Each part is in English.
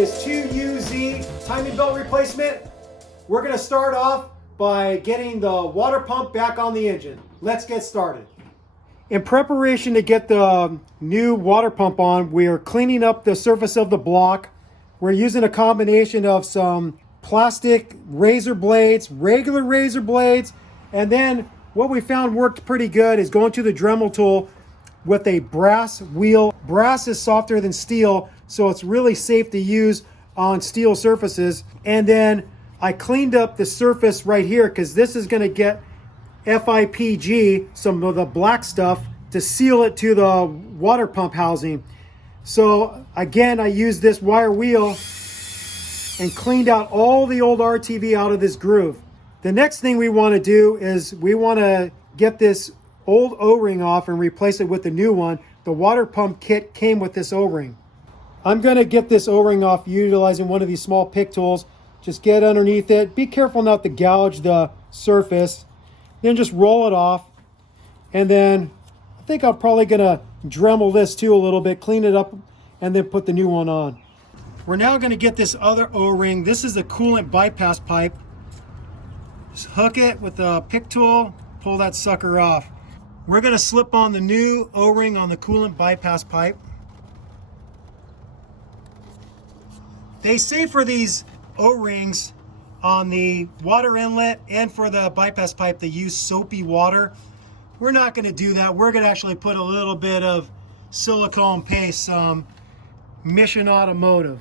this 2UZ timing belt replacement. We're going to start off by getting the water pump back on the engine. Let's get started. In preparation to get the new water pump on, we are cleaning up the surface of the block. We're using a combination of some plastic razor blades, regular razor blades, and then what we found worked pretty good is going to the Dremel tool with a brass wheel. Brass is softer than steel, so it's really safe to use on steel surfaces. And then I cleaned up the surface right here because this is going to get FIPG, some of the black stuff, to seal it to the water pump housing. So again, I used this wire wheel and cleaned out all the old RTV out of this groove. The next thing we want to do is we want to get this old O-ring off and replace it with the new one. The water pump kit came with this O-ring. I'm going to get this O-ring off utilizing one of these small pick tools. Just get underneath it. Be careful not to gouge the surface. Then just roll it off. And then I think I'm probably going to Dremel this too a little bit, clean it up, and then put the new one on. We're now going to get this other O-ring. This is the coolant bypass pipe. Just hook it with the pick tool, pull that sucker off. We're going to slip on the new O-ring on the coolant bypass pipe. They say for these O-rings on the water inlet and for the bypass pipe, they use soapy water. We're not going to do that. We're going to actually put a little bit of silicone paste, some Mission Automotive.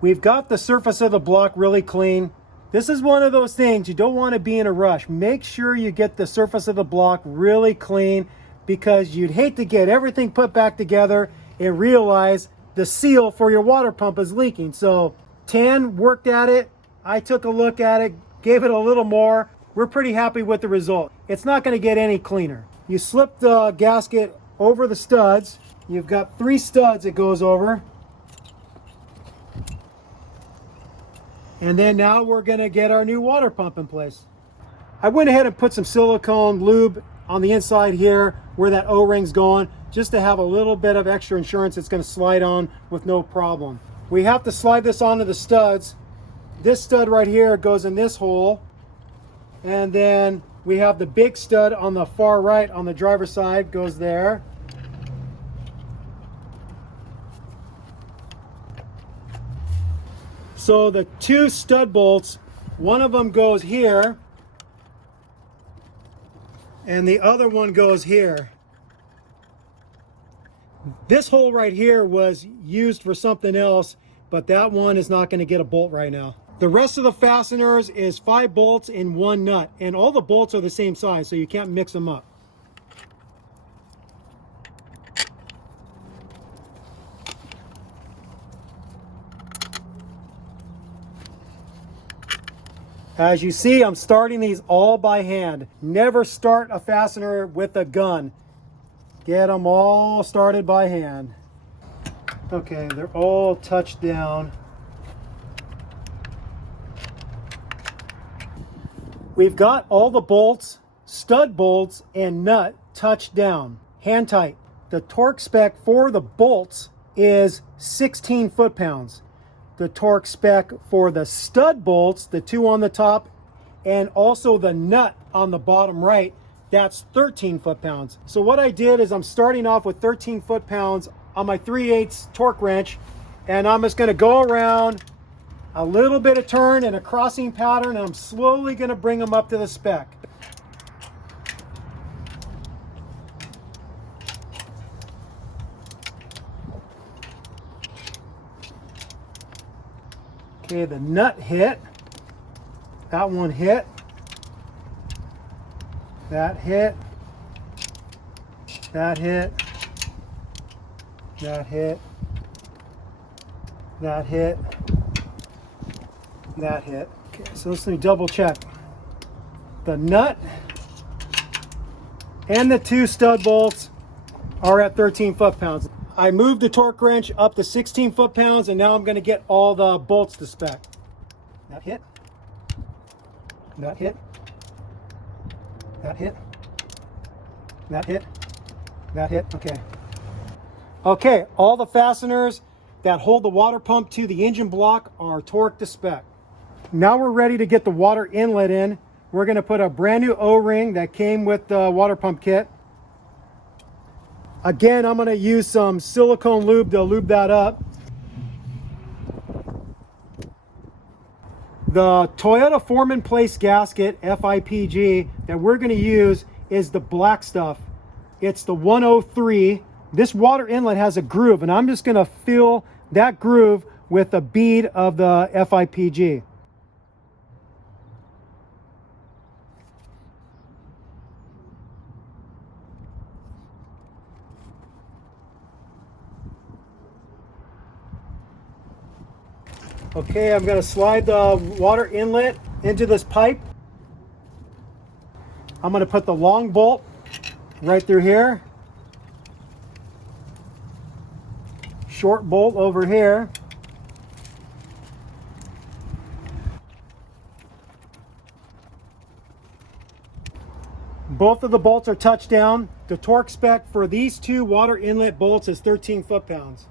We've got the surface of the block really clean. This is one of those things you don't want to be in a rush. Make sure you get the surface of the block really clean because you'd hate to get everything put back together and realize the seal for your water pump is leaking. So Tan worked at it. I took a look at it, gave it a little more. We're pretty happy with the result. It's not going to get any cleaner. You slip the gasket over the studs. You've got 3 studs it goes over. And then now we're going to get our new water pump in place. I went ahead and put some silicone lube on the inside here where that O-ring's going, just to have a little bit of extra insurance it's going to slide on with no problem. We have to slide this onto the studs. This stud right here goes in this hole. And then we have the big stud on the far right on the driver's side, goes there. So the 2 stud bolts, one of them goes here and the other one goes here. This hole right here was used for something else, but that one is not going to get a bolt right now. The rest of the fasteners is 5 bolts in 1 nut, and all the bolts are the same size, so you can't mix them up. As you see, I'm starting these all by hand. Never start a fastener with a gun. Get them all started by hand. Okay, they're all touched down. We've got all the bolts, stud bolts, and nut touched down, hand tight. The torque spec for the bolts is 16 foot-pounds. The torque spec for the stud bolts, the 2 on the top, and also the nut on the bottom right, that's 13 foot-pounds. So what I did is I'm starting off with 13 foot-pounds on my 3/8 torque wrench, and I'm just going to go around a little bit of turn and a crossing pattern, and I'm slowly going to bring them up to the spec. Okay, the nut hit. That one hit. That hit. That hit. That hit. That hit. That hit. Okay, so let's double check. The nut and the 2 stud bolts are at 13 foot-pounds. I moved the torque wrench up to 16 foot-pounds, and now I'm going to get all the bolts to spec. That hit. That hit. That hit. That hit. That hit. Okay. Okay, all the fasteners that hold the water pump to the engine block are torqued to spec. Now we're ready to get the water inlet in. We're going to put a brand new O-ring that came with the water pump kit. Again, I'm going to use some silicone lube to lube that up. The Toyota Foreman Place gasket, FIPG, that we're going to use is the black stuff. It's the 103. This water inlet has a groove, and I'm just going to fill that groove with a bead of the FIPG. Okay, I'm going to slide the water inlet into this pipe. I'm going to put the long bolt right through here. Short bolt over here. Both of the bolts are touched down. The torque spec for these two water inlet bolts is 13 foot-pounds.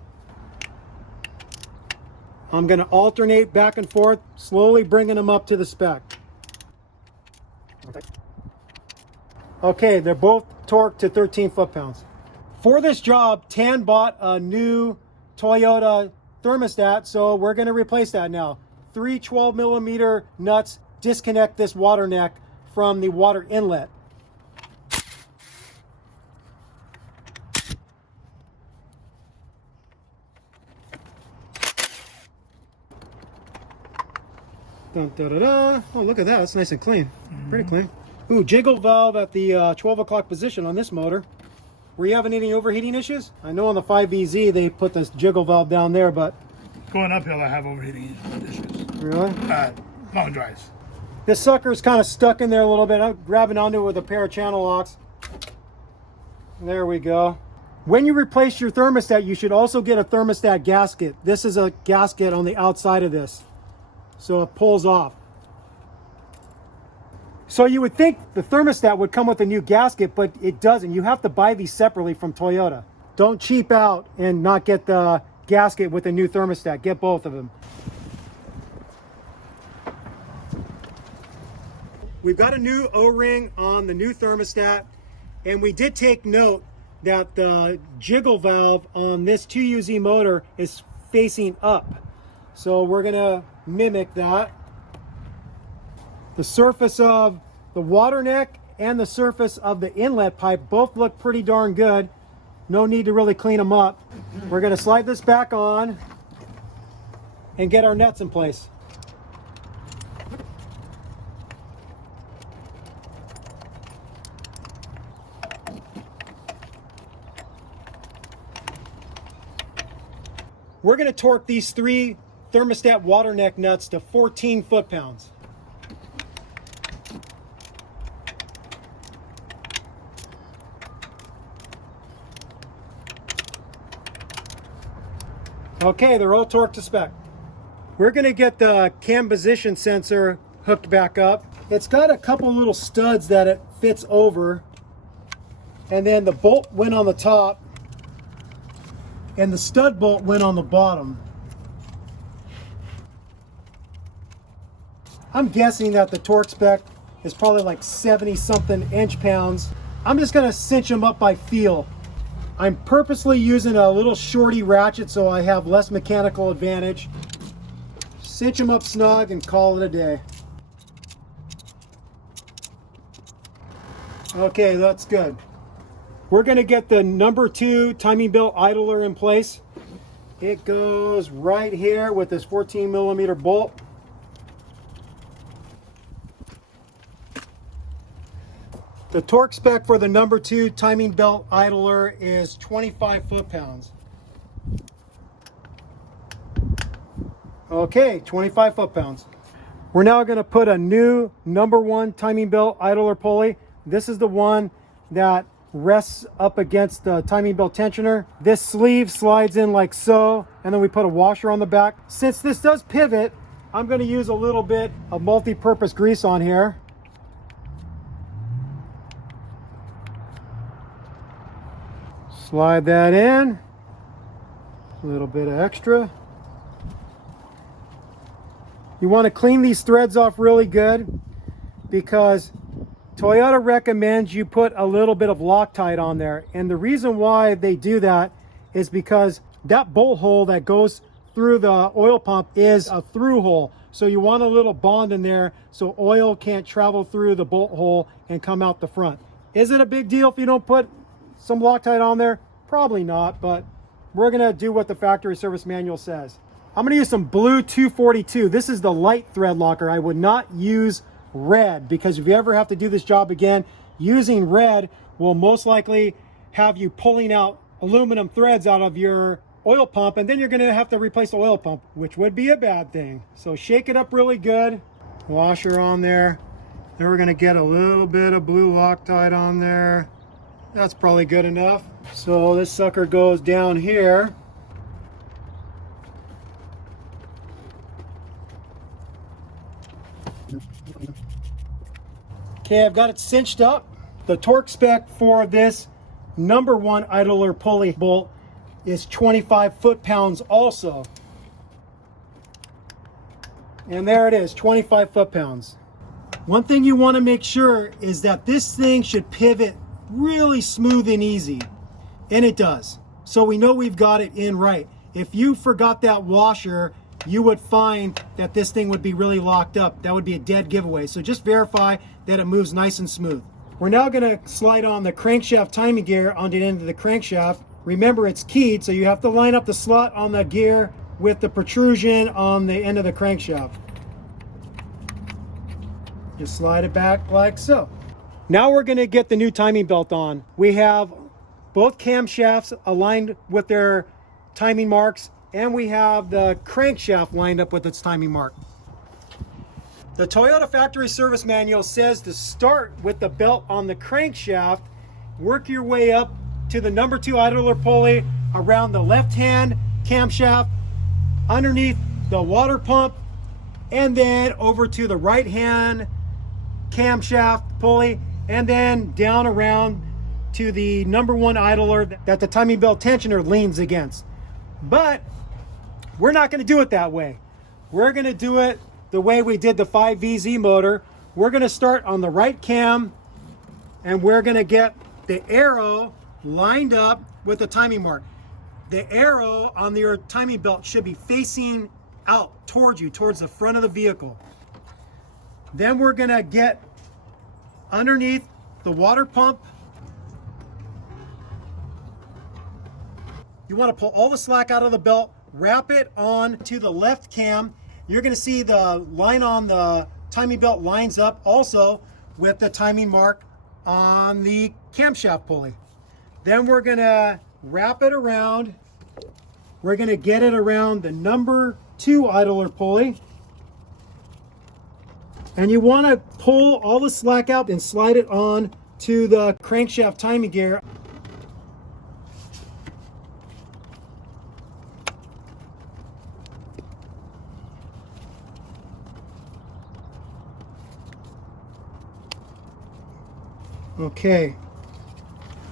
I'm going to alternate back and forth, slowly bringing them up to the spec. Okay, they're both torqued to 13 foot-pounds. For this job, Tan bought a new Toyota thermostat, so we're going to replace that now. 3 12mm nuts disconnect this water neck from the water inlet. Dun, da, da, da. Oh, look at that. That's nice and clean. Pretty clean. Ooh, jiggle valve at the 12 o'clock position on this motor. Were you having any overheating issues? I know on the 5VZ they put this jiggle valve down there, but... Going uphill, I have overheating issues. Really? Long drives. This sucker is kind of stuck in there a little bit. I'm grabbing onto it with a pair of channel locks. There we go. When you replace your thermostat, you should also get a thermostat gasket. This is a gasket on the outside of this, so it pulls off. So you would think the thermostat would come with a new gasket, but it doesn't. You have to buy these separately from Toyota. Don't cheap out and not get the gasket with a new thermostat. Get both of them. We've got a new O-ring on the new thermostat, and we did take note that the jiggle valve on this 2UZ motor is facing up. So we're gonna mimic that. The surface of the water neck and the surface of the inlet pipe both look pretty darn good. No need to really clean them up. We're gonna slide this back on and get our nuts in place. We're gonna torque these 3 thermostat water neck nuts to 14 foot-pounds. Okay, they're all torqued to spec. We're gonna get the cam position sensor hooked back up. It's got a couple little studs that it fits over, and then the bolt went on the top and the stud bolt went on the bottom. I'm guessing that the torque spec is probably like 70 something inch-pounds. I'm just gonna cinch them up by feel. I'm purposely using a little shorty ratchet so I have less mechanical advantage. Cinch them up snug and call it a day. Okay, that's good. We're gonna get the number 2 timing belt idler in place. It goes right here with this 14mm bolt. The torque spec for the number 2 timing belt idler is 25 foot-pounds. Okay, 25 foot-pounds. We're now going to put a new number 1 timing belt idler pulley. This is the one that rests up against the timing belt tensioner. This sleeve slides in like so, and then we put a washer on the back. Since this does pivot, I'm going to use a little bit of multi-purpose grease on here. Slide that in. A little bit of extra. You want to clean these threads off really good because Toyota recommends you put a little bit of Loctite on there. And the reason why they do that is because that bolt hole that goes through the oil pump is a through hole. So you want a little bond in there so oil can't travel through the bolt hole and come out the front. Is it a big deal if you don't put some Loctite on there? Probably not, but we're gonna do what the factory service manual says. I'm gonna use some blue 242. This is the light thread locker. I would not use red because if you ever have to do this job again, using red will most likely have you pulling out aluminum threads out of your oil pump, and then you're gonna have to replace the oil pump, which would be a bad thing. So shake it up really good. Washer on there. Then we're gonna get a little bit of blue Loctite on there. That's probably good enough. So this sucker goes down here. Okay, I've got it cinched up. The torque spec for this #1 idler pulley bolt is 25 foot-pounds also. And there it is, 25 foot-pounds. One thing you want to make sure is that this thing should pivot really smooth and easy. And it does. So we know we've got it in right. If you forgot that washer, you would find that this thing would be really locked up. That would be a dead giveaway. So just verify that it moves nice and smooth. We're now gonna slide on the crankshaft timing gear onto the end of the crankshaft. Remember, it's keyed, so you have to line up the slot on the gear with the protrusion on the end of the crankshaft. Just slide it back like so. Now we're gonna get the new timing belt on. We have both camshafts aligned with their timing marks, and we have the crankshaft lined up with its timing mark. The Toyota factory service manual says to start with the belt on the crankshaft, work your way up to the #2 idler pulley around the left-hand camshaft, underneath the water pump, and then over to the right-hand camshaft pulley, and then down around to the #1 idler that the timing belt tensioner leans against. But we're not going to do it that way. We're going to do it the way we did the 5VZ motor. We're going to start on the right cam, and we're going to get the arrow lined up with the timing mark. The arrow on your timing belt should be facing out towards you, towards the front of the vehicle. Then we're going to get underneath the water pump. You want to pull all the slack out of the belt, wrap it on to the left cam. You're going to see the line on the timing belt lines up also with the timing mark on the camshaft pulley. Then we're going to wrap it around. We're going to get it around the #2 idler pulley. And you want to pull all the slack out and slide it on to the crankshaft timing gear. Okay,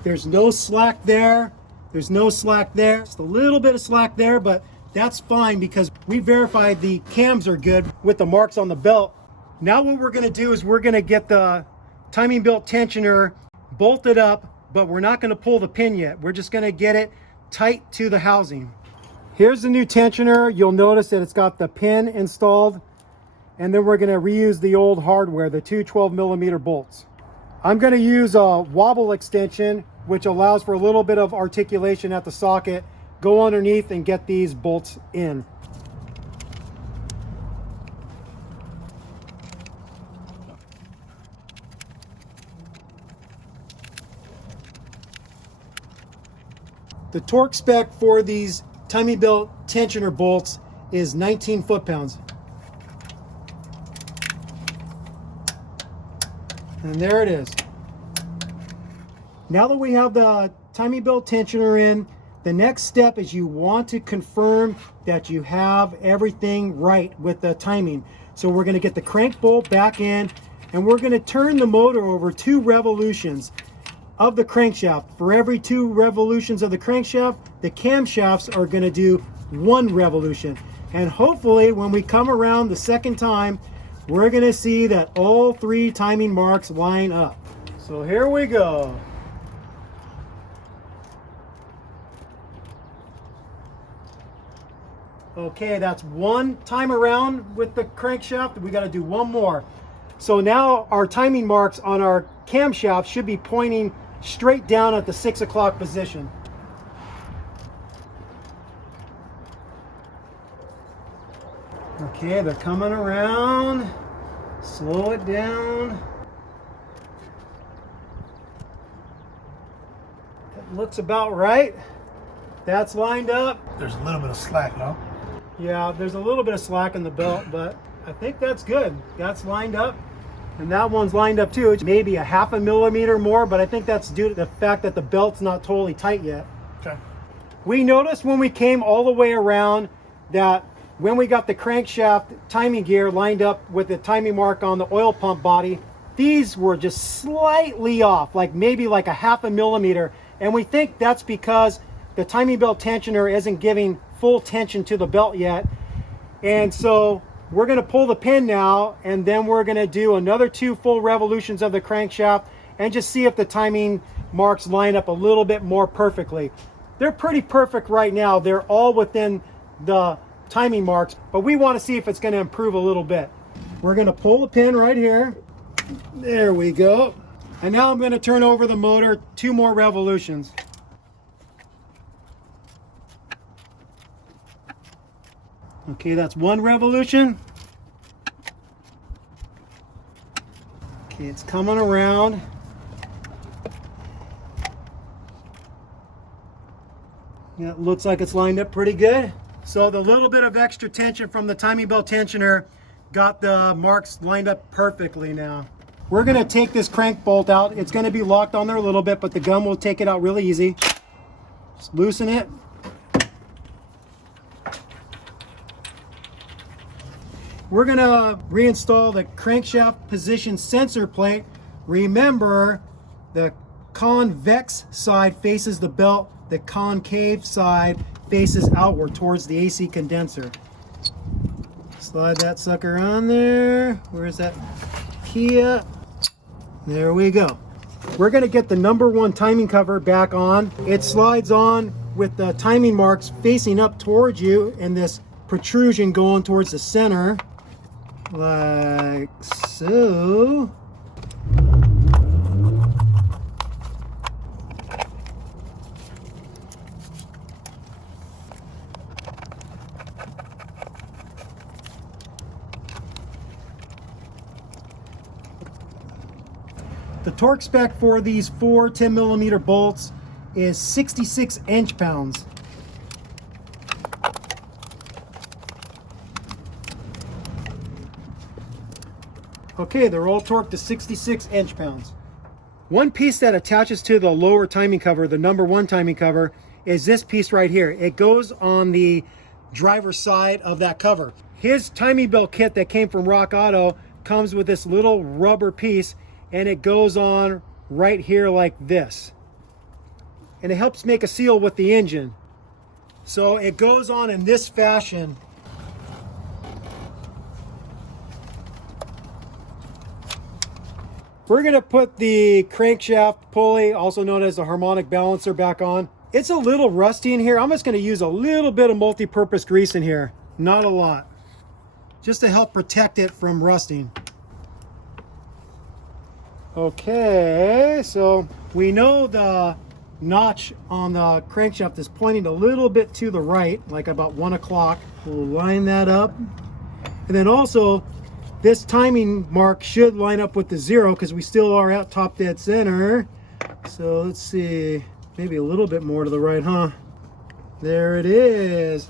there's no slack there. There's no slack there. Just a little bit of slack there, but that's fine because we verified the cams are good with the marks on the belt. Now what we're going to do is we're going to get the timing belt tensioner bolted up, but we're not going to pull the pin yet. We're just going to get it tight to the housing. Here's the new tensioner. You'll notice that it's got the pin installed, and then we're going to reuse the old hardware, the two 12mm bolts. I'm going to use a wobble extension, which allows for a little bit of articulation at the socket. Go underneath and get these bolts in. The torque spec for these timing belt tensioner bolts is 19 foot-pounds. And there it is. Now that we have the timing belt tensioner in, the next step is you want to confirm that you have everything right with the timing. So we're going to get the crank bolt back in, and we're going to turn the motor over 2 revolutions. of the crankshaft. For every 2 revolutions of the crankshaft, the camshafts are going to do 1 revolution. And hopefully when we come around the second time, we're going to see that all 3 timing marks line up. So here we go. Okay, that's 1 time around with the crankshaft. We got to do 1 more. So now our timing marks on our camshaft should be pointing straight down at the 6 o'clock position. Okay, they're coming around. Slow it down. That looks about right. That's lined up. There's a little bit of slack, no? Yeah, there's a little bit of slack in the belt, but I think that's good. That's lined up. And that one's lined up too. It's maybe a 1/2 millimeter more, but I think that's due to the fact that the belt's not totally tight yet. Okay. We noticed when we came all the way around that when we got the crankshaft timing gear lined up with the timing mark on the oil pump body, these were just slightly off, like maybe like a 1/2 millimeter. And we think that's because the timing belt tensioner isn't giving full tension to the belt yet. And so we're going to pull the pin now, and then we're going to do another 2 full revolutions of the crankshaft and just see if the timing marks line up a little bit more perfectly. They're pretty perfect right now. They're all within the timing marks, but we want to see if it's going to improve a little bit. We're going to pull the pin right here. There we go. And now I'm going to turn over the motor 2 more revolutions. Okay, that's 1 revolution. Okay, it's coming around. Yeah, it looks like it's lined up pretty good. So the little bit of extra tension from the timing belt tensioner got the marks lined up perfectly now. We're going to take this crank bolt out. It's going to be locked on there a little bit, but the gun will take it out really easy. Just loosen it. We're going to reinstall the crankshaft position sensor plate. Remember, the convex side faces the belt, the concave side faces outward towards the AC condenser. Slide that sucker on there. Where's that key? There we go. We're going to get the #1 timing cover back on. It slides on with the timing marks facing up towards you and this protrusion going towards the center. Like so. The torque spec for these 4 10-millimeter bolts is 66 inch-pounds. Okay, they're all torqued to 66 inch-pounds. One piece that attaches to the lower timing cover, the #1 timing cover, is this piece right here. It goes on the driver's side of that cover. His timing belt kit that came from Rock Auto comes with this little rubber piece, and it goes on right here like this. And it helps make a seal with the engine. So it goes on in this fashion. We're going to put the crankshaft pulley, also known as the harmonic balancer, back on. It's a little rusty in here. I'm just going to use a little bit of multi-purpose grease in here. Not a lot. Just to help protect it from rusting. Okay, so we know the notch on the crankshaft is pointing a little bit to the right, like about 1 o'clock. We'll line that up. And then also, this timing mark should line up with the 0 because we still are at top dead center. So let's see, maybe a little bit more to the right, huh? There it is.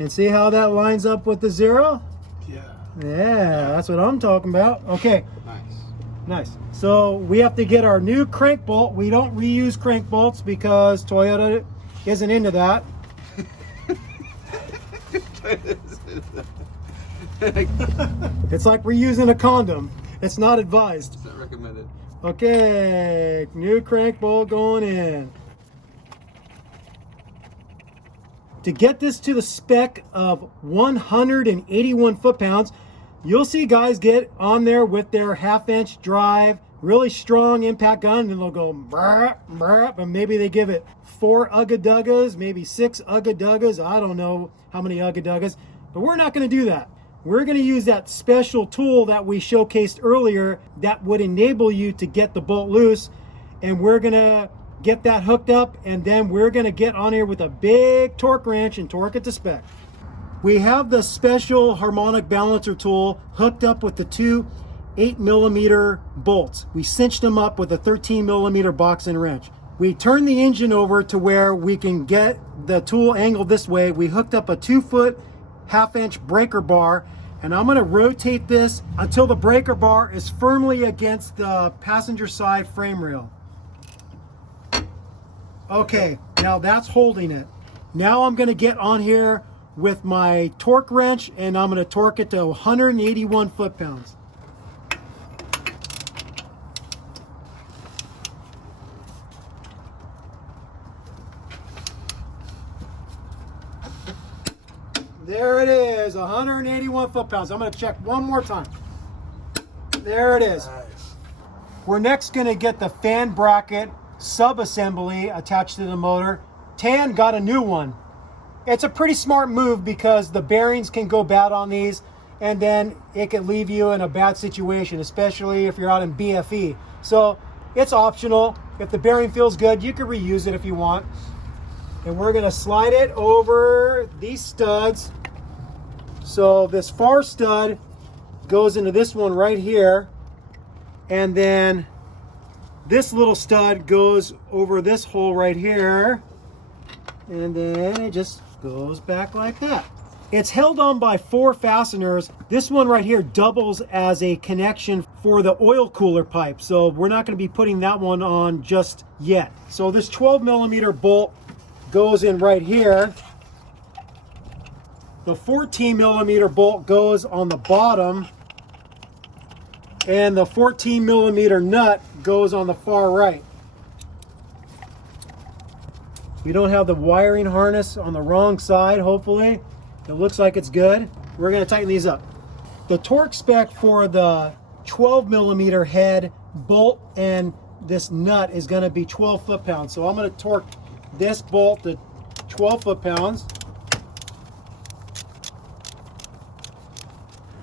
And see how that lines up with the 0? Yeah, that's what I'm talking about. Okay. Nice. So we have to get our new crank bolt. We don't reuse crank bolts because Toyota isn't into that. It's like reusing a condom. It's not advised. It's not recommended. Okay, new crank bolt going in. To get this to the spec of 181 foot-pounds, you'll see guys get on there with their half-inch drive, really strong impact gun, and they'll go brrr, brrr, and maybe they give it 4 ugga-duggas, maybe 6 ugga-duggas. I don't know how many ugga-duggas, but we're not going to do that. We're going to use that special tool that we showcased earlier that would enable you to get the bolt loose, and we're going to get that hooked up, and then we're going to get on here with a big torque wrench and torque it to spec. We have the special harmonic balancer tool hooked up with the two 8mm bolts. We cinched them up with a 13mm box and wrench. We turned the engine over to where we can get the tool angled this way. We hooked up a 2-foot half-inch breaker bar, and I'm going to rotate this until the breaker bar is firmly against the passenger side frame rail. Okay, now that's holding it. Now I'm going to get on here with my torque wrench, and I'm going to torque it to 181 foot-pounds. There it is, 181 foot-pounds. I'm going to check one more time. There it is. Nice. We're next going to get the fan bracket sub-assembly attached to the motor. Tan got a new one. It's a pretty smart move because the bearings can go bad on these, and then it can leave you in a bad situation, especially if you're out in BFE. So it's optional. If the bearing feels good, you can reuse it if you want. And we're going to slide it over these studs. So this far stud goes into this one right here, and then this little stud goes over this hole right here, and then it just goes back like that. It's held on by 4 fasteners. This one right here doubles as a connection for the oil cooler pipe, so we're not going to be putting that one on just yet. So this 12mm bolt goes in right here. The 14mm bolt goes on the bottom, and the 14mm nut goes on the far right. We don't have the wiring harness on the wrong side, hopefully. It looks like it's good. We're going to tighten these up. The torque spec for the 12mm head bolt and this nut is going to be 12 foot-pounds. So I'm going to torque this bolt to 12 foot-pounds.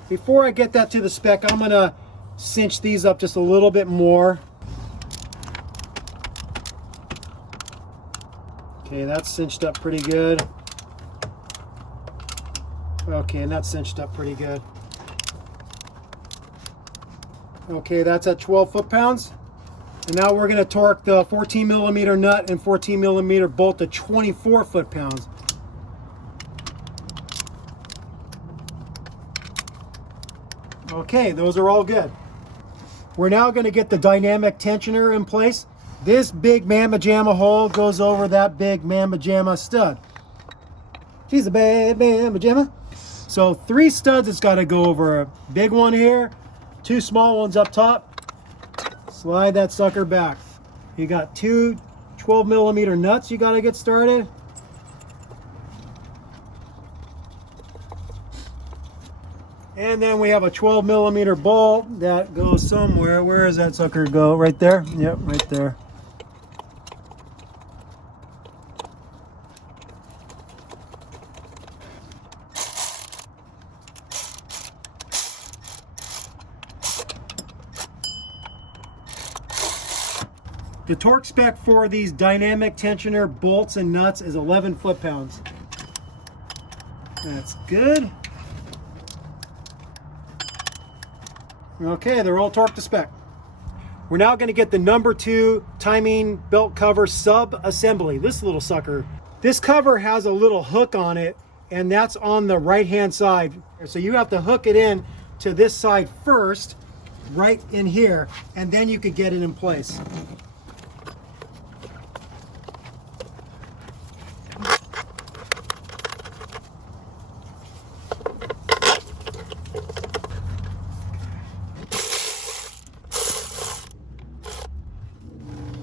Before I get that to the spec, I'm going to cinch these up just a little bit more. Okay, that's cinched up pretty good. Okay, and that's cinched up pretty good. Okay, that's at 12 foot-pounds. And now we're going to torque the 14mm nut and 14mm bolt to 24 foot-pounds. Okay, those are all good. We're now going to get the dynamic tensioner in place. This big mamma jamma hole goes over that big mamma jamma stud. She's a bad mamma jamma. So 3 studs it's got to go over. A big one here, 2 small ones up top. Slide that sucker back. You got 2 12mm nuts you got to get started. And then we have a 12mm bolt that goes somewhere. Where does that sucker go? Right there? Yep, right there. The torque spec for these dynamic tensioner bolts and nuts is 11 foot-pounds. That's good. Okay, they're all torqued to spec. We're now going to get the number 2 timing belt cover sub-assembly. This little sucker. This cover has a little hook on it, and that's on the right-hand side. So you have to hook it in to this side first, right in here, and then you could get it in place.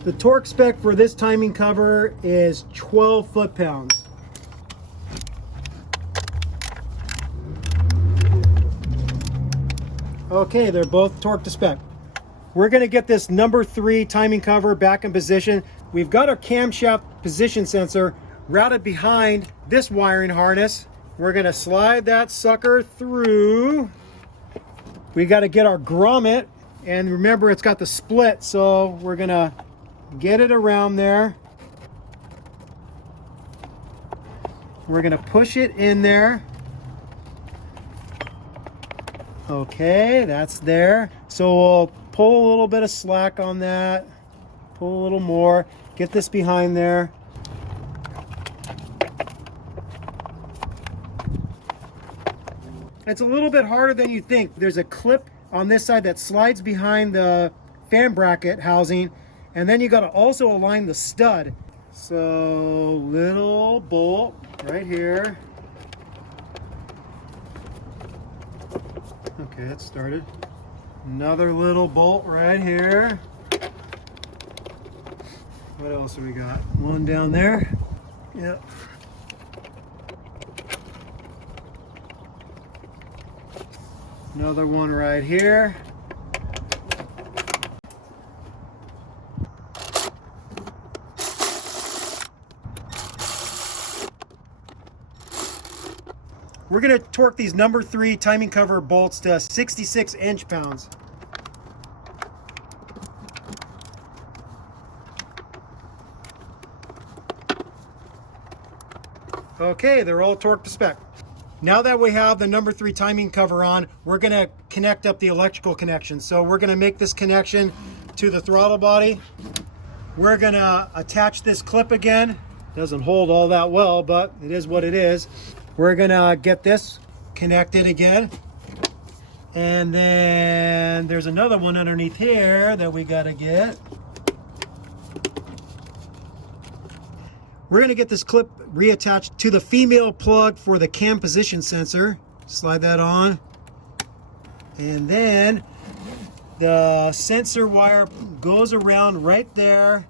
The torque spec for this timing cover is 12 foot-pounds. Okay, they're both torque to spec. We're going to get this number 3 timing cover back in position. We've got our camshaft position sensor routed behind this wiring harness. We're going to slide that sucker through. We got to get our grommet, and remember it's got the split, so we're going to get it around there. We're going to push it in there. Okay, that's there. So we'll pull a little bit of slack on that. Pull a little more. Get this behind there. It's a little bit harder than you think. There's a clip on this side that slides behind the fan bracket housing, and then you got to also align the stud. So little bolt right here. Okay, it started. Another little bolt right here. What else do we got? One down there. Yep. Another one right here. We're going to torque these number 3 timing cover bolts to 66 inch-pounds. Okay, they're all torqued to spec. Now that we have the number 3 timing cover on, we're going to connect up the electrical connection. So we're going to make this connection to the throttle body. We're going to attach this clip again. Doesn't hold all that well, but it is what it is. We're going to get this connected again. And then there's another one underneath here that we got to get. We're going to get this clip reattached to the female plug for the cam position sensor. Slide that on. And then the sensor wire goes around right there.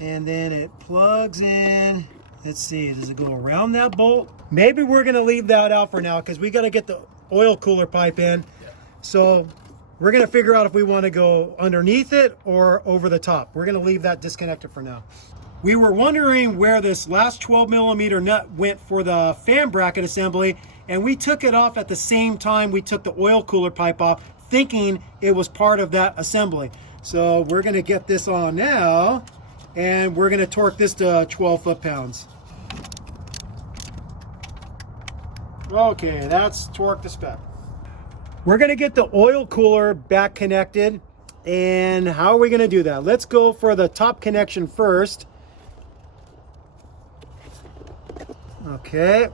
And then it plugs in. Let's see, does it go around that bolt? Maybe we're going to leave that out for now because we got to get the oil cooler pipe in. Yeah. So we're going to figure out if we want to go underneath it or over the top. We're going to leave that disconnected for now. We were wondering where this last 12mm nut went for the fan bracket assembly, and we took it off at the same time we took the oil cooler pipe off, thinking it was part of that assembly. So we're going to get this on now, and we're going to torque this to 12 foot-pounds. Okay, that's torque to spec. We're going to get the oil cooler back connected, and how are we going to do that? Let's go for the top connection first. Okay,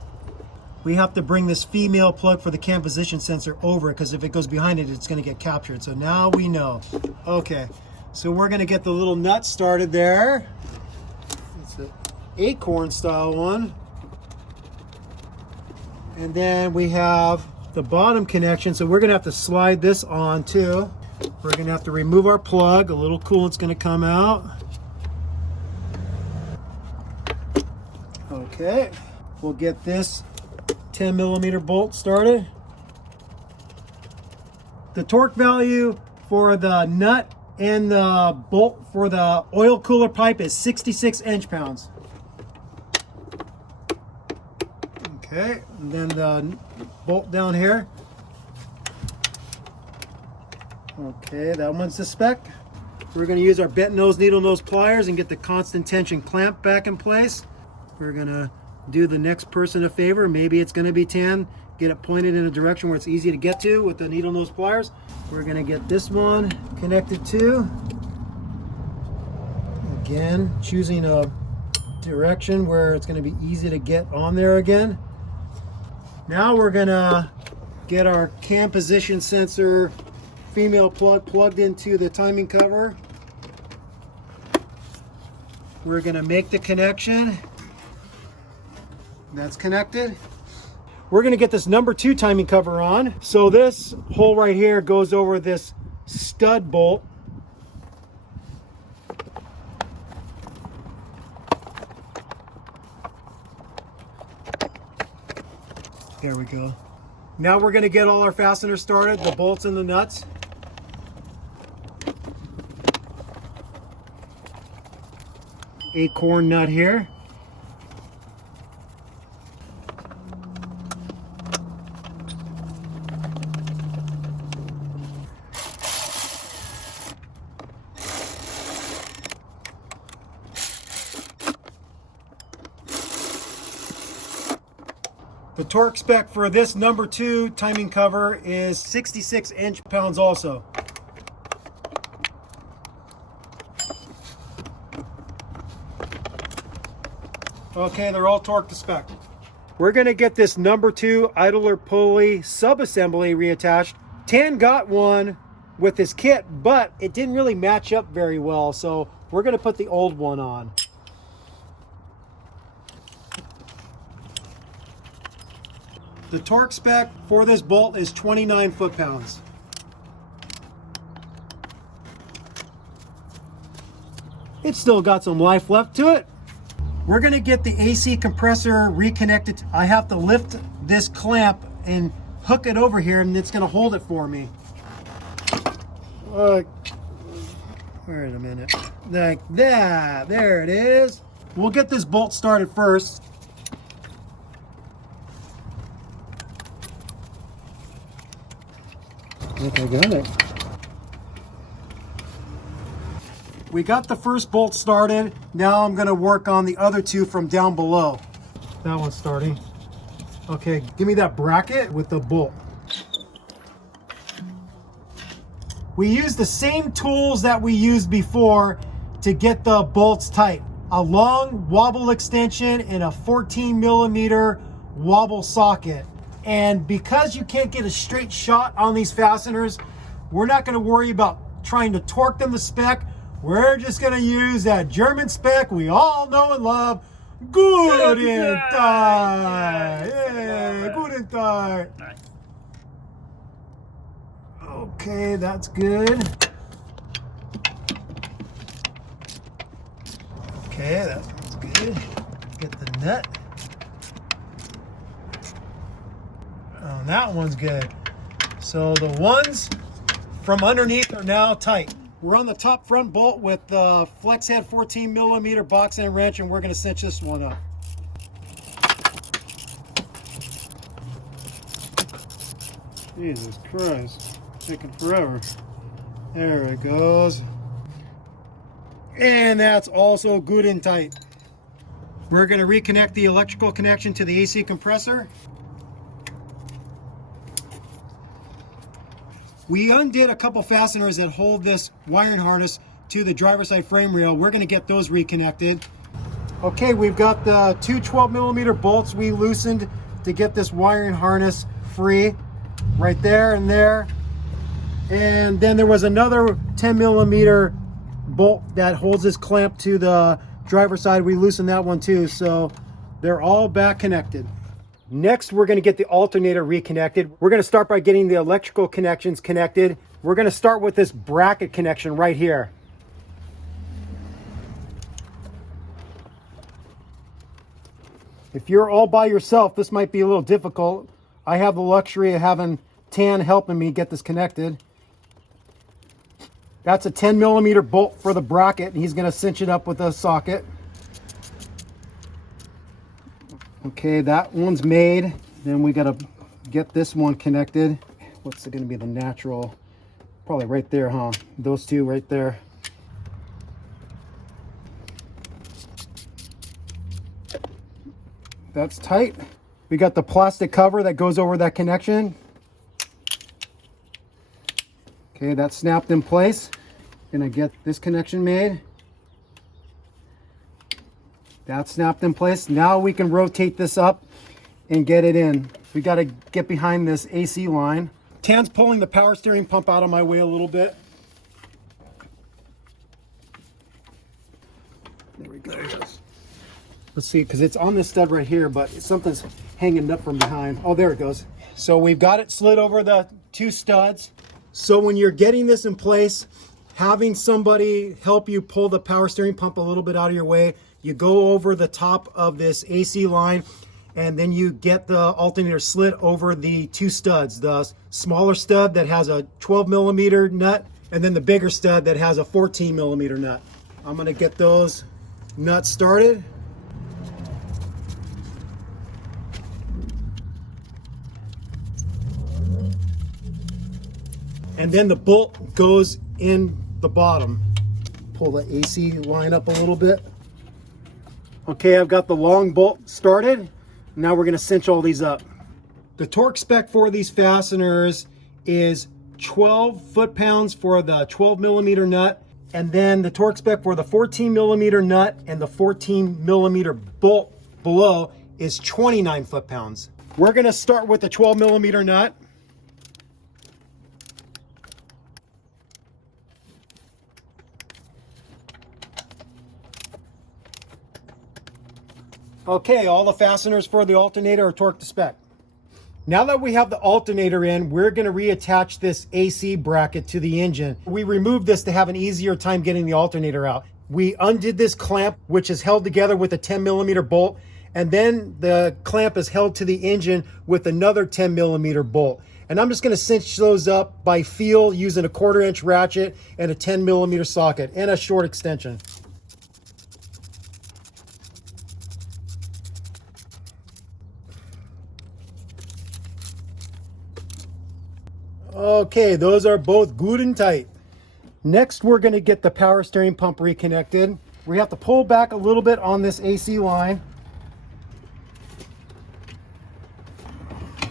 we have to bring this female plug for the cam position sensor over because if it goes behind it, it's going to get captured. So now we know. Okay, so we're going to get the little nut started there. It's an acorn style one. And then we have the bottom connection, so we're going to have to slide this on too. We're going to have to remove our plug. A little coolant's going to come out. Okay. We'll get this 10mm bolt started. The torque value for the nut and the bolt for the oil cooler pipe is 66 inch-pounds. Okay, and then the bolt down here. Okay, that one's the spec. We're going to use our bent nose needle nose pliers and get the constant tension clamp back in place. We're going to do the next person a favor. Maybe it's going to be 10. Get it pointed in a direction where it's easy to get to with the needle nose pliers. We're going to get this one connected to. Again, choosing a direction where it's going to be easy to get on there again. Now we're going to get our cam position sensor female plug plugged into the timing cover. We're going to make the connection. That's connected. We're going to get this number 2 timing cover on. So this hole right here goes over this stud bolt. There we go. Now we're going to get all our fasteners started, the bolts and the nuts. Acorn nut here. The torque spec for this number 2 timing cover is 66 inch-pounds also. Okay, they're all torqued to spec. We're gonna get this number 2 idler pulley sub-assembly reattached. Tan got one with his kit, but it didn't really match up very well, so we're gonna put the old one on. The torque spec for this bolt is 29 foot-pounds. It's still got some life left to it. We're gonna get the AC compressor reconnected. I have to lift this clamp and hook it over here, and it's gonna hold it for me. Wait a minute. Like that, there it is. We'll get this bolt started first. I think I got it. We got the first bolt started. Now I'm going to work on the other two from down below. That one's starting. Okay, give me that bracket with the bolt. We use the same tools that we used before to get the bolts tight. A long wobble extension and a 14mm wobble socket. And because you can't get a straight shot on these fasteners, we're not going to worry about trying to torque them to spec. We're just going to use that German spec we all know and love. Guten Tag! Yeah, guten Tag! Okay, that's good. Okay, that's good. Get the nut. Oh, that one's good. So the ones from underneath are now tight. We're on the top front bolt with the flex head 14mm box end wrench, and we're going to cinch this one up. Jesus Christ, taking forever. There it goes. And that's also good and tight. We're going to reconnect the electrical connection to the AC compressor. We undid a couple fasteners that hold this wiring harness to the driver's side frame rail. We're going to get those reconnected. Okay, we've got the two 12mm bolts we loosened to get this wiring harness free. Right there and there. And then there was another 10mm bolt that holds this clamp to the driver's side. We loosened that one too, so they're all back connected. Next, we're going to get the alternator reconnected. We're going to start by getting the electrical connections connected. We're going to start with this bracket connection right here. If you're all by yourself, this might be a little difficult. I have the luxury of having Tan helping me get this connected. That's a 10mm bolt for the bracket, and he's going to cinch it up with a socket. Okay, that one's made. Then we got to get this one connected. What's it going to be the natural? Probably right there, huh? Those two right there. That's tight. We got the plastic cover that goes over that connection. Okay, that's snapped in place. Gonna get this connection made. That's snapped in place. Now we can rotate this up and get it in. We got to get behind this AC line. Tan's pulling the power steering pump out of my way a little bit. There we go. There it is. Let's see, because it's on this stud right here, but something's hanging up from behind. Oh, there it goes. So we've got it slid over the two studs. So when you're getting this in place, having somebody help you pull the power steering pump a little bit out of your way, you go over the top of this AC line and then you get the alternator slid over the two studs, the smaller stud that has a 12 millimeter nut, and then the bigger stud that has a 14 millimeter nut. I'm gonna get those nuts started. And then the bolt goes in the bottom. Pull the AC line up a little bit. Okay, I've got the long bolt started. Now we're gonna cinch all these up. The torque spec for these fasteners is 12 foot-pounds for the 12 millimeter nut, and then the torque spec for the 14 millimeter nut and the 14 millimeter bolt below is 29 foot-pounds. We're gonna start with the 12 millimeter nut. Okay, all the fasteners for the alternator are torqued to spec. Now that we have the alternator in, we're going to reattach this AC bracket to the engine. We removed this to have an easier time getting the alternator out. We undid this clamp, which is held together with a 10 millimeter bolt, and then the clamp is held to the engine with another 10 millimeter bolt. And I'm just going to cinch those up by feel using a 1/4 inch ratchet and a 10 millimeter socket and a short extension. Okay, those are both good and tight. Next, we're going to get the power steering pump reconnected. We have to pull back a little bit on this AC line.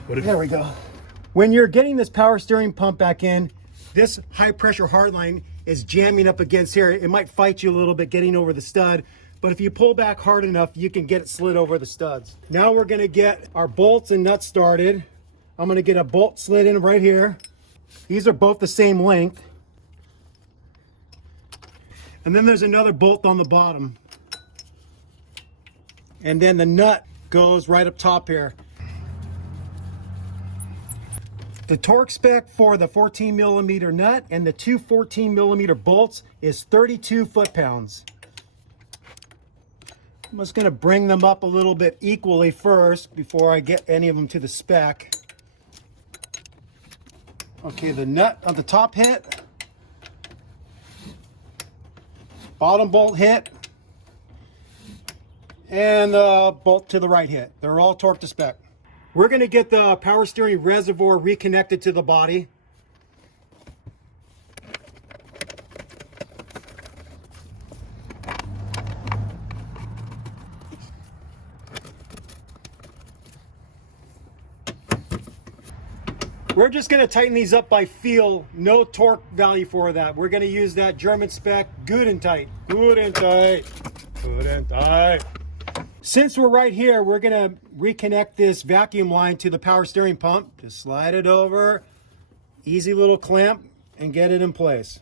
There we go. When you're getting this power steering pump back in, this high pressure hard line is jamming up against here. It might fight you a little bit getting over the stud, but if you pull back hard enough, you can get it slid over the studs. Now we're going to get our bolts and nuts started. I'm going to get a bolt slid in right here. These are both the same length. And then there's another bolt on the bottom. And then the nut goes right up top here. The torque spec for the 14 millimeter nut and the two 14 millimeter bolts is 32 foot-pounds. I'm just going to bring them up a little bit equally first before I get any of them to the spec. Okay, the nut on the top hit, bottom bolt hit, and the bolt to the right hit. They're all torqued to spec. We're going to get the power steering reservoir reconnected to the body. We're just going to tighten these up by feel, no torque value for that. We're going to use that German spec, good and tight, good and tight, good and tight. Since we're right here, we're going to reconnect this vacuum line to the power steering pump. Just slide it over, easy little clamp, and get it in place.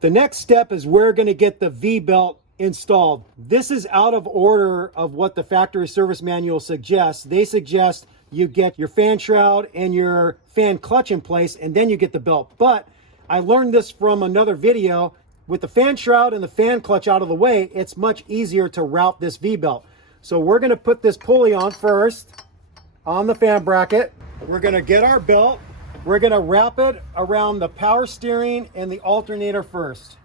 The next step is we're going to get the V-belt installed. This is out of order of what the factory service manual suggests. They suggest you get your fan shroud and your fan clutch in place, and then you get the belt. But I learned this from another video. With the fan shroud and the fan clutch out of the way, it's much easier to route this V-belt. So we're going to put this pulley on first on the fan bracket. We're going to get our belt. We're going to wrap it around the power steering and the alternator first.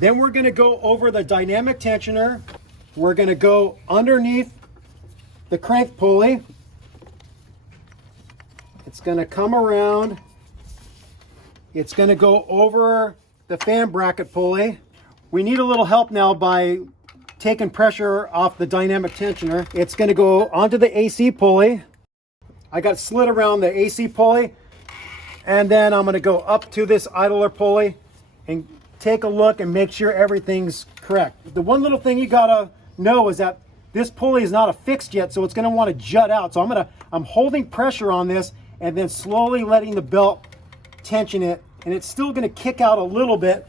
Then we're going to go over the dynamic tensioner. We're going to go underneath the crank pulley. It's going to come around. It's going to go over the fan bracket pulley. We need a little help now by taking pressure off the dynamic tensioner. It's going to go onto the AC pulley. I got it slid around the AC pulley, and then I'm going to go up to this idler pulley and take a look and make sure everything's correct. The one little thing you got to know is that this pulley is not affixed yet, so it's going to want to jut out. So I'm holding pressure on this and then slowly letting the belt tension it, and it's still going to kick out a little bit,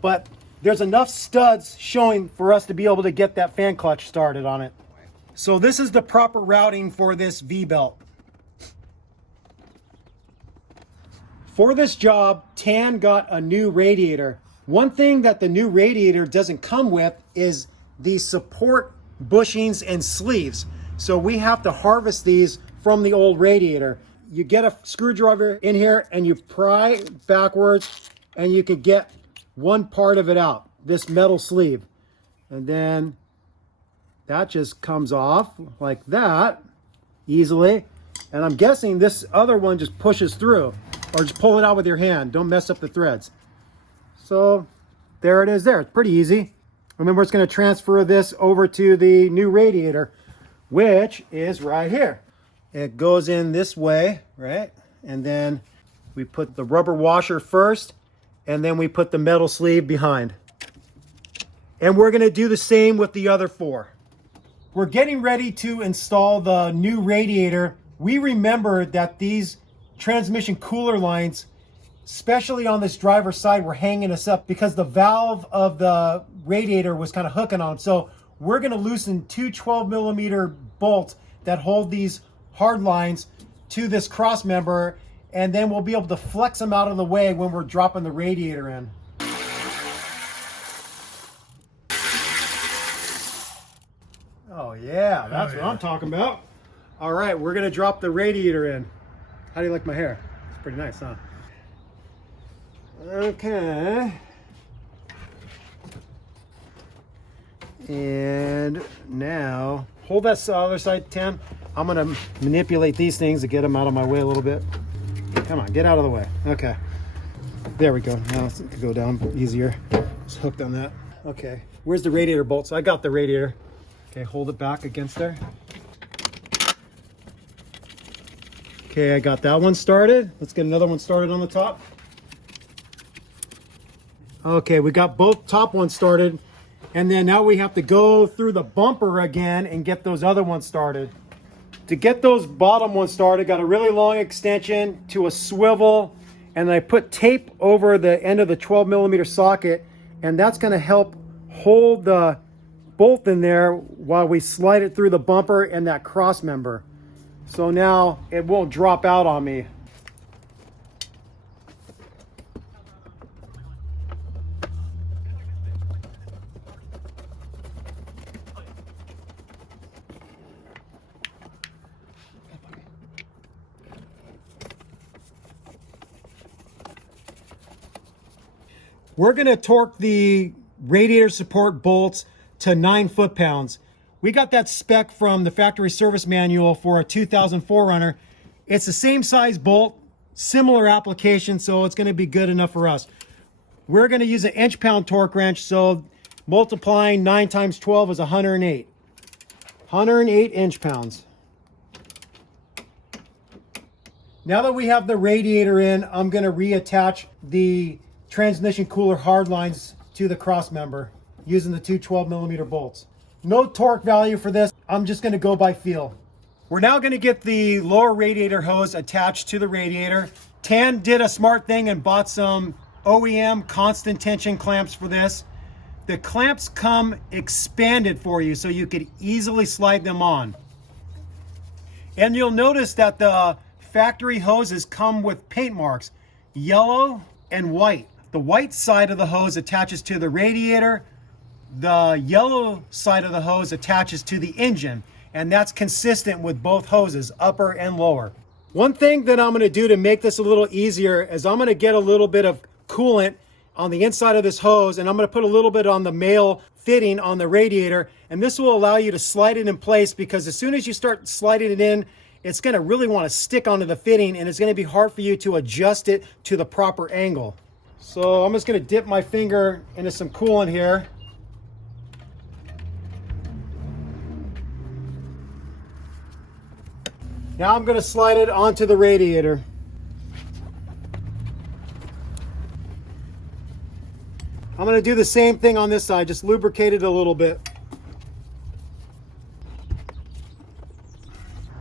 but there's enough studs showing for us to be able to get that fan clutch started on it. So this is the proper routing for this V-belt. For this job, Tan got a new radiator. One thing that the new radiator doesn't come with is the support bushings and sleeves. So we have to harvest these from the old radiator. You get a screwdriver in here and you pry backwards and you can get one part of it out, this metal sleeve. And then that just comes off like that easily. And I'm guessing this other one just pushes through, or just pull it out with your hand. Don't mess up the threads. So there it is there. It's pretty easy. And then we're just going to transfer this over to the new radiator, which is right here. It goes in this way, right? And then we put the rubber washer first, and then we put the metal sleeve behind. And we're going to do the same with the other 4. We're getting ready to install the new radiator. We remembered that these transmission cooler lines, especially on this driver's side, were hanging us up because the valve of the radiator was kind of hooking on them. So we're going to loosen 2 12mm bolts that hold these hard lines to this cross member, and then we'll be able to flex them out of the way when we're dropping the radiator in. Oh yeah, that's what I'm talking about. All right, we're gonna drop the radiator in. How do you like my hair? It's pretty nice, huh? Okay. And now, hold that other side, Tim. I'm gonna manipulate these things to get them out of my way a little bit. Come on, get out of the way. Okay. There we go. Now it can go down easier. It's hooked on that. Okay. Where's the radiator bolts? I got the radiator. Okay, hold it back against there. Okay, I got that one started. Let's get another one started on the top. Okay, we got both top ones started. And then now we have to go through the bumper again and get those other ones started. To get those bottom ones started, got a really long extension to a swivel, and I put tape over the end of the 12mm socket, and that's gonna help hold the bolt in there while we slide it through the bumper and that cross member. So now it won't drop out on me. We're going to torque the radiator support bolts to 9 foot-pounds. We got that spec from the factory service manual for a 2004 runner. It's the same size bolt, similar application, so it's going to be good enough for us. We're going to use an inch-pound torque wrench, so multiplying 9 times 12 is 108. 108 inch-pounds. Now that we have the radiator in, I'm going to reattach the transmission cooler hard lines to the cross member using the 2 12mm bolts. No torque value for this. I'm just going to go by feel. We're now going to get the lower radiator hose attached to the radiator. Tan did a smart thing and bought some OEM constant tension clamps for this. The clamps come expanded for you so you could easily slide them on. And you'll notice that the factory hoses come with paint marks, yellow and white. The white side of the hose attaches to the radiator. The yellow side of the hose attaches to the engine, and that's consistent with both hoses, upper and lower. One thing that I'm going to do to make this a little easier is I'm going to get a little bit of coolant on the inside of this hose, and I'm going to put a little bit on the male fitting on the radiator, and this will allow you to slide it in place, because as soon as you start sliding it in, it's going to really want to stick onto the fitting, and it's going to be hard for you to adjust it to the proper angle. So I'm just going to dip my finger into some coolant here. Now I'm going to slide it onto the radiator. I'm going to do the same thing on this side, just lubricate it a little bit.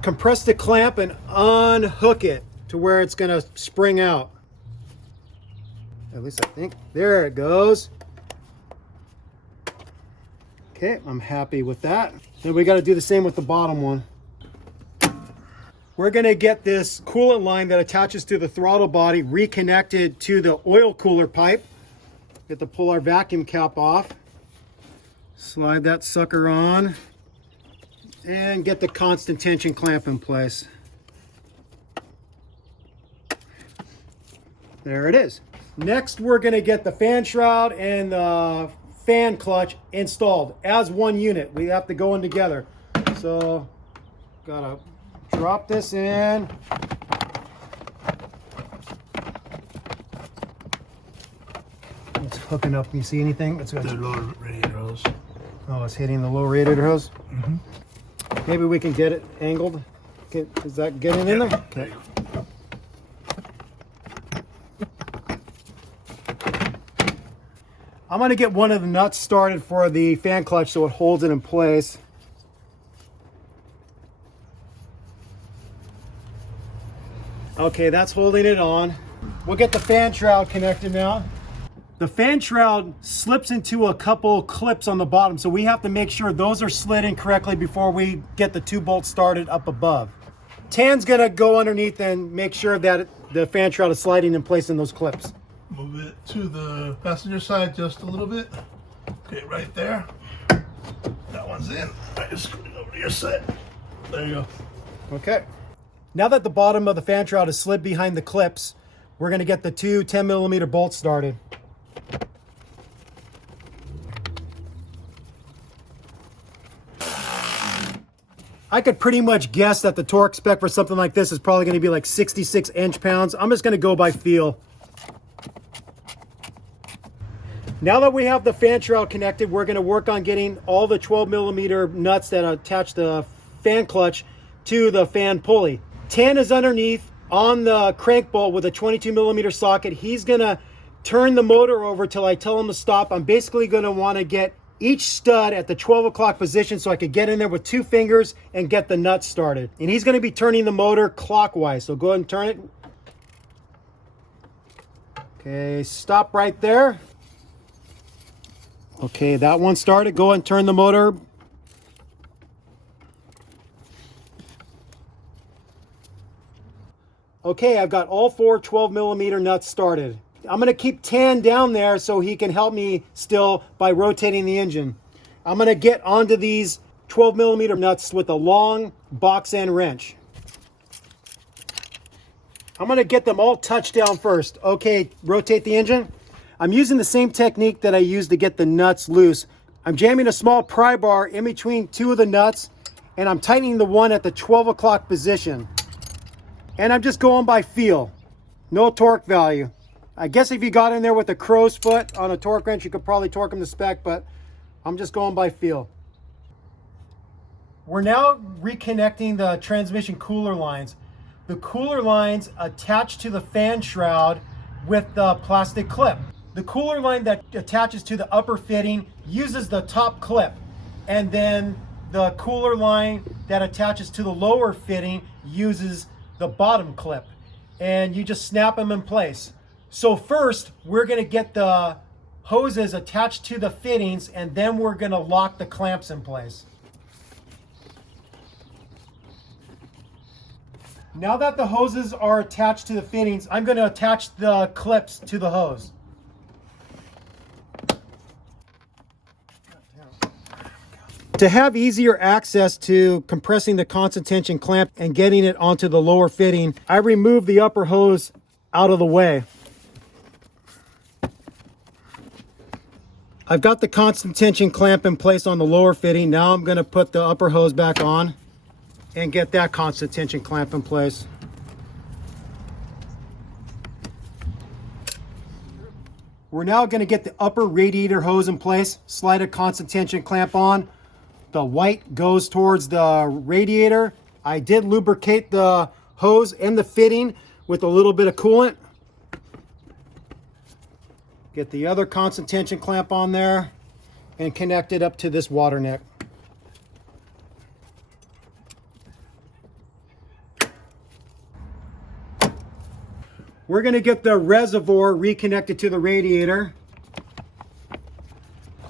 Compress the clamp and unhook it to where it's going to spring out. At least I think. There it goes. Okay, I'm happy with that. Then we got to do the same with the bottom one. We're going to get this coolant line that attaches to the throttle body reconnected to the oil cooler pipe. We have to pull our vacuum cap off. Slide that sucker on. and get the constant tension clamp in place. There it is. Next, we're going to get the fan shroud and the fan clutch installed as one unit. We have to go in together. So, gotta drop this in. It's hooking up. Can you see anything? It's got The lower radiator hose. Oh, it's hitting the low radiator hose. Mm-hmm. Maybe we can get it angled. Is that getting in there? Okay. I'm going to get one of the nuts started for the fan clutch so it holds it in place. Okay, that's holding it on. We'll get the fan shroud connected now. The fan shroud slips into a couple clips on the bottom, so we have to make sure those are slid in correctly before we get the 2 bolts started up above. Tan's going to go underneath and make sure that the fan shroud is sliding in place in those clips. Move it to the passenger side just a little bit. Okay, right there. That one's in. I just screw it over to your side. There you go. Okay. Now that the bottom of the fan shroud is slid behind the clips, we're going to get the 2 10mm bolts started. I could pretty much guess that the torque spec for something like this is probably going to be like 66 inch-pounds. I'm just going to go by feel. Now that we have the fan shroud connected, we're going to work on getting all the 12mm nuts that attach the fan clutch to the fan pulley. Tan is underneath on the crank bolt with a 22mm socket. He's going to turn the motor over till I tell him to stop. I'm basically going to want to get each stud at the 12 o'clock position so I could get in there with 2 fingers and get the nuts started. And he's going to be turning the motor clockwise. So go ahead and turn it. Okay, stop right there. Okay, that one started. Go ahead and turn the motor. Okay, I've got all 4 12mm nuts started. I'm going to keep Tan down there so he can help me still by rotating the engine. I'm going to get onto these 12mm nuts with a long box end wrench. I'm going to get them all touched down first. Okay, rotate the engine. I'm using the same technique that I used to get the nuts loose. I'm jamming a small pry bar in between 2 of the nuts, and I'm tightening the one at the 12 o'clock position. And I'm just going by feel. No torque value. I guess if you got in there with a crow's foot on a torque wrench, you could probably torque them to spec, but I'm just going by feel. We're now reconnecting the transmission cooler lines. The cooler lines attach to the fan shroud with the plastic clip. The cooler line that attaches to the upper fitting uses the top clip, and then the cooler line that attaches to the lower fitting uses the bottom clip, and you just snap them in place. So first, we're going to get the hoses attached to the fittings, and then we're going to lock the clamps in place. Now that the hoses are attached to the fittings, I'm going to attach the clips to the hose. To have easier access to compressing the constant tension clamp and getting it onto the lower fitting, I removed the upper hose out of the way. I've got the constant tension clamp in place on the lower fitting. Now I'm going to put the upper hose back on and get that constant tension clamp in place. We're now going to get the upper radiator hose in place, slide a constant tension clamp on. The white goes towards the radiator. I did lubricate the hose and the fitting with a little bit of coolant. Get the other constant tension clamp on there and connect it up to this water neck. We're going to get the reservoir reconnected to the radiator.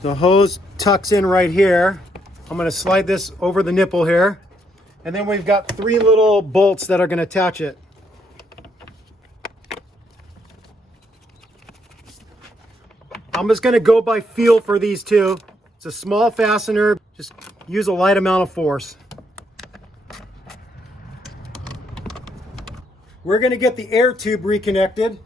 The hose tucks in right here. I'm going to slide this over the nipple here. And then we've got 3 little bolts that are going to attach it. I'm just going to go by feel for these 2. It's a small fastener. Just use a light amount of force. We're going to get the air tube reconnected.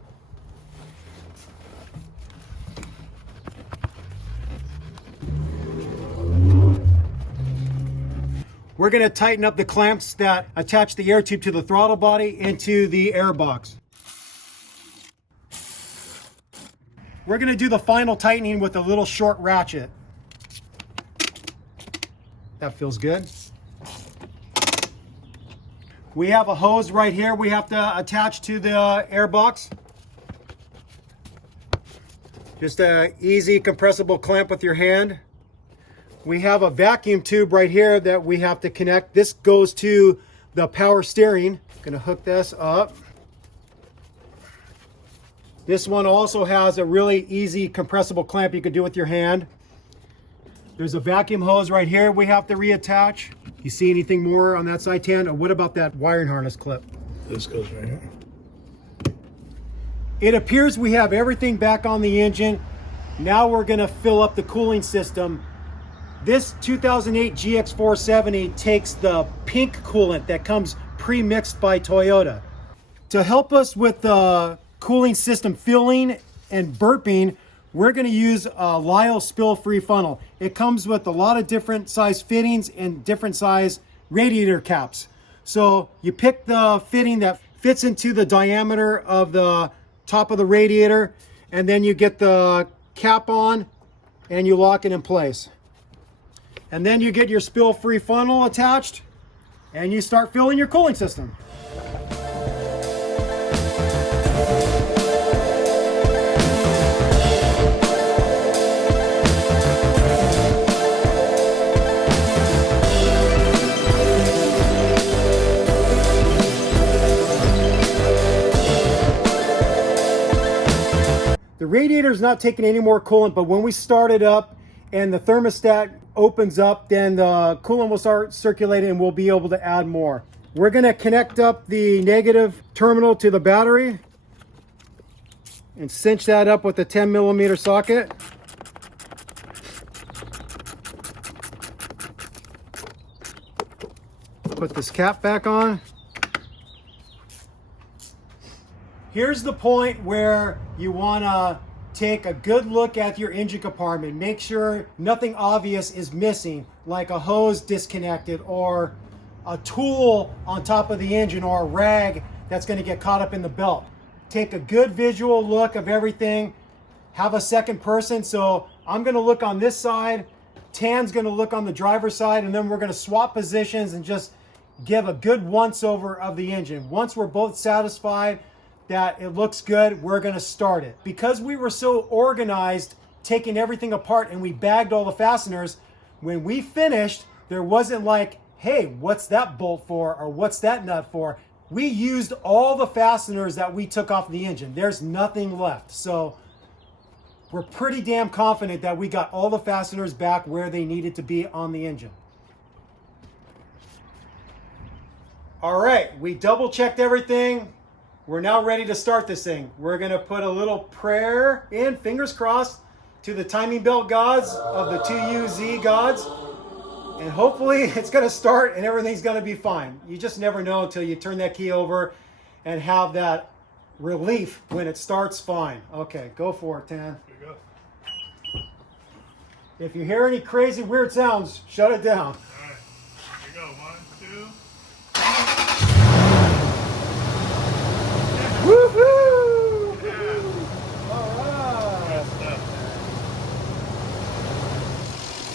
We're going to tighten up the clamps that attach the air tube to the throttle body into the air box. We're going to do the final tightening with a little short ratchet. That feels good. We have a hose right here we have to attach to the air box. Just an easy compressible clamp with your hand. We have a vacuum tube right here that we have to connect. This goes to the power steering. Gonna hook this up. This one also has a really easy compressible clamp you can do with your hand. There's a vacuum hose right here we have to reattach. You see anything more on that side, Tan? Or what about that wiring harness clip? This goes right here. It appears we have everything back on the engine. Now we're gonna fill up the cooling system. This 2008 GX470 takes the pink coolant that comes pre-mixed by Toyota. To help us with the cooling system filling and burping, we're going to use a Lyle spill-free funnel. It comes with a lot of different size fittings and different size radiator caps. So you pick the fitting that fits into the diameter of the top of the radiator, and then you get the cap on and you lock it in place. And then you get your spill-free funnel attached and you start filling your cooling system. The radiator is not taking any more coolant, but when we start it up and the thermostat opens up, then the coolant will start circulating and we'll be able to add more. We're going to connect up the negative terminal to the battery and cinch that up with a 10mm socket. Put this cap back on. Here's the point where you want to take a good look at your engine compartment. Make sure nothing obvious is missing, like a hose disconnected or a tool on top of the engine or a rag that's going to get caught up in the belt. Take a good visual look of everything. Have a second person. So I'm going to look on this side, Tan's going to look on the driver's side, and then we're going to swap positions and just give a good once over of the engine. Once we're both satisfied that it looks good, we're going to start it. Because we were so organized taking everything apart and we bagged all the fasteners, when we finished, there wasn't like, hey, what's that bolt for or what's that nut for? We used all the fasteners that we took off the engine. There's nothing left. So we're pretty damn confident that we got all the fasteners back where they needed to be on the engine. All right, we double checked everything. We're now ready to start this thing. We're gonna put a little prayer in, fingers crossed, to the timing belt gods of the 2UZ gods. And hopefully it's gonna start and everything's gonna be fine. You just never know until you turn that key over and have that relief when it starts fine. Okay, go for it, Tan. Here you go. If you hear any crazy weird sounds, shut it down. All right, here you go. 1, 2. Woohoo! Yeah. All right. Good stuff.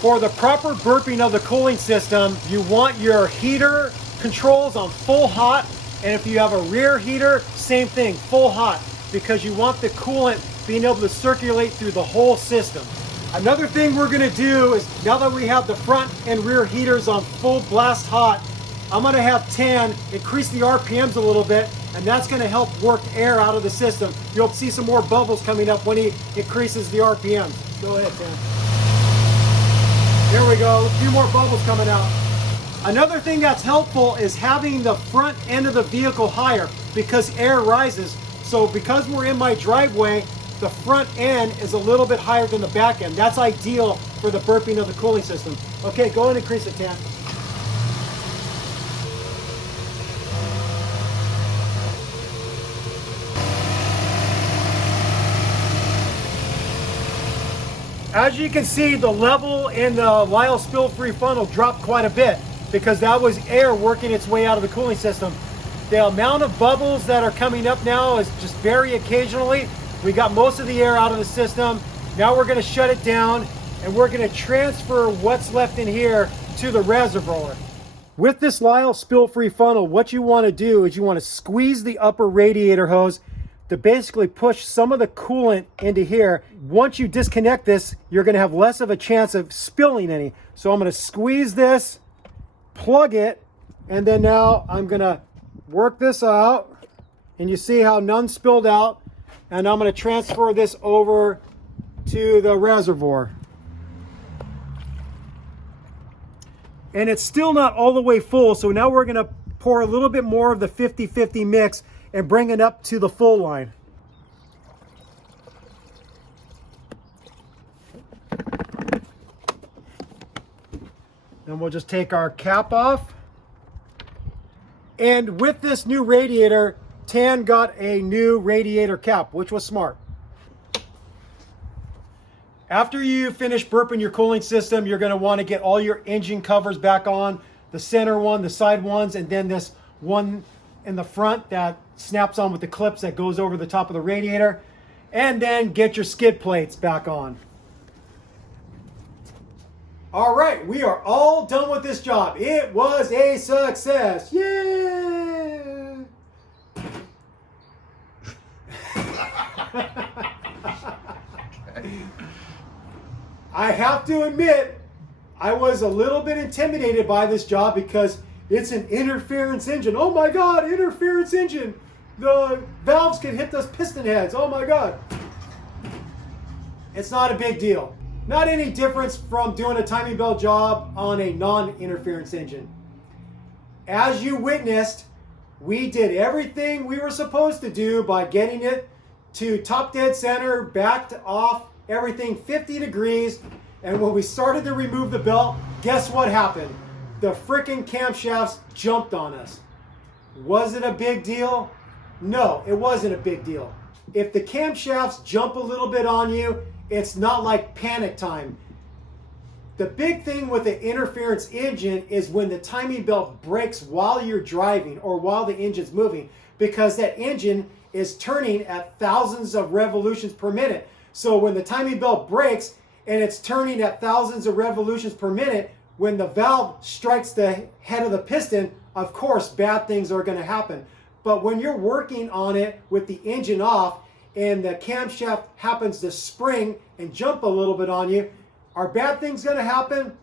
For the proper burping of the cooling system, you want your heater controls on full hot, and if you have a rear heater, same thing, full hot, because you want the coolant being able to circulate through the whole system. Another thing we're gonna do is, now that we have the front and rear heaters on full blast hot, I'm gonna have Tan increase the RPMs a little bit, and that's gonna help work air out of the system. You'll see some more bubbles coming up when he increases the RPMs. Go ahead, Tan. There we go, a few more bubbles coming out. Another thing that's helpful is having the front end of the vehicle higher because air rises. So because we're in my driveway, the front end is a little bit higher than the back end. That's ideal for the burping of the cooling system. Okay, go and increase it, Tan. As you can see, the level in the Lyle spill-free funnel dropped quite a bit because that was air working its way out of the cooling system. The amount of bubbles that are coming up now is just very occasionally. We got most of the air out of the system. Now we're going to shut it down and we're going to transfer what's left in here to the reservoir. With this Lyle spill-free funnel, what you want to do is you want to squeeze the upper radiator hose to basically push some of the coolant into here. Once you disconnect this, you're going to have less of a chance of spilling any. So I'm going to squeeze this, plug it, and then now I'm going to work this out. And you see how none spilled out. And I'm going to transfer this over to the reservoir. And it's still not all the way full, so now we're going to pour a little bit more of the 50-50 mix and bring it up to the full line. Then we'll just take our cap off. And with this new radiator, Tan got a new radiator cap, which was smart. After you finish burping your cooling system, you're going to want to get all your engine covers back on, the center one, the side ones, and then this one in the front that snaps on with the clips that goes over the top of the radiator. And then get your skid plates back on. All right, we are all done with this job. It was a success. Yeah! I have to admit, I was a little bit intimidated by this job because it's an interference engine. Oh my God, interference engine. The valves can hit those piston heads. Oh my God. It's not a big deal. Not any difference from doing a timing belt job on a non-interference engine. As you witnessed, we did everything we were supposed to do by getting it to top dead center, backed off, everything 50 degrees. And when we started to remove the belt, guess what happened? The freaking camshafts jumped on us. Was it a big deal? No, it wasn't a big deal. If the camshafts jump a little bit on you, it's not like panic time. The big thing with the interference engine is when the timing belt breaks while you're driving or while the engine's moving, because that engine is turning at thousands of revolutions per minute. So when the timing belt breaks and it's turning at thousands of revolutions per minute, when the valve strikes the head of the piston, of course, bad things are going to happen. But when you're working on it with the engine off and the camshaft happens to spring and jump a little bit on you, are bad things going to happen?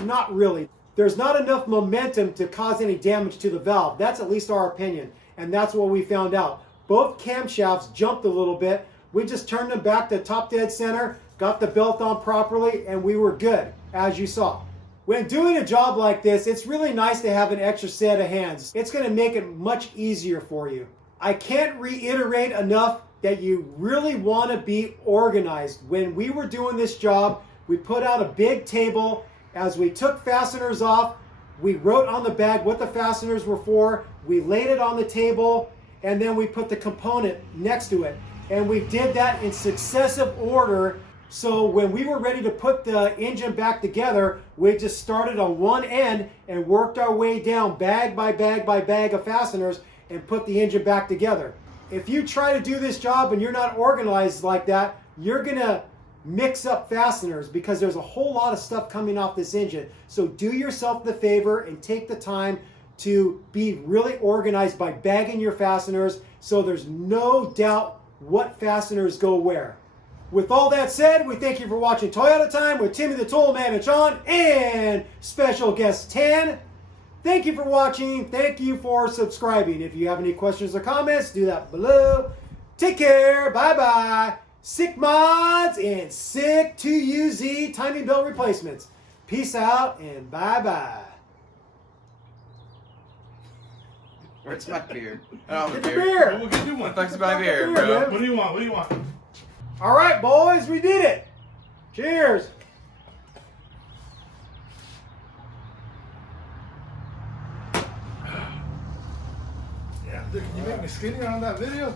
Not really. There's not enough momentum to cause any damage to the valve. That's at least our opinion. And that's what we found out. Both camshafts jumped a little bit. We just turned them back to top dead center, got the belt on properly, and we were good, as you saw. When doing a job like this, it's really nice to have an extra set of hands. It's going to make it much easier for you. I can't reiterate enough that you really want to be organized. When we were doing this job, we put out a big table. As we took fasteners off, we wrote on the bag what the fasteners were for. We laid it on the table, and then we put the component next to it. And we did that in successive order. So when we were ready to put the engine back together, we just started on one end and worked our way down bag by bag by bag of fasteners and put the engine back together. If you try to do this job and you're not organized like that, you're gonna mix up fasteners because there's a whole lot of stuff coming off this engine. So do yourself the favor and take the time to be really organized by bagging your fasteners so there's no doubt what fasteners go where. With all that said, we thank you for watching Toyota Time with Timmy the Toolman and Sean and special guest Tan. Thank you for watching. Thank you for subscribing. If you have any questions or comments, do that below. Take care. Bye-bye. Sick mods and sick 2UZ timing belt replacements. Peace out and bye-bye. Where's my beer? Oh, Get the beer. We'll get you one. Thanks for my beer, Beer, bro. man. What do you want? What do you want? All right, boys, we did it. Cheers. Yeah, can you make me skinnier on that video?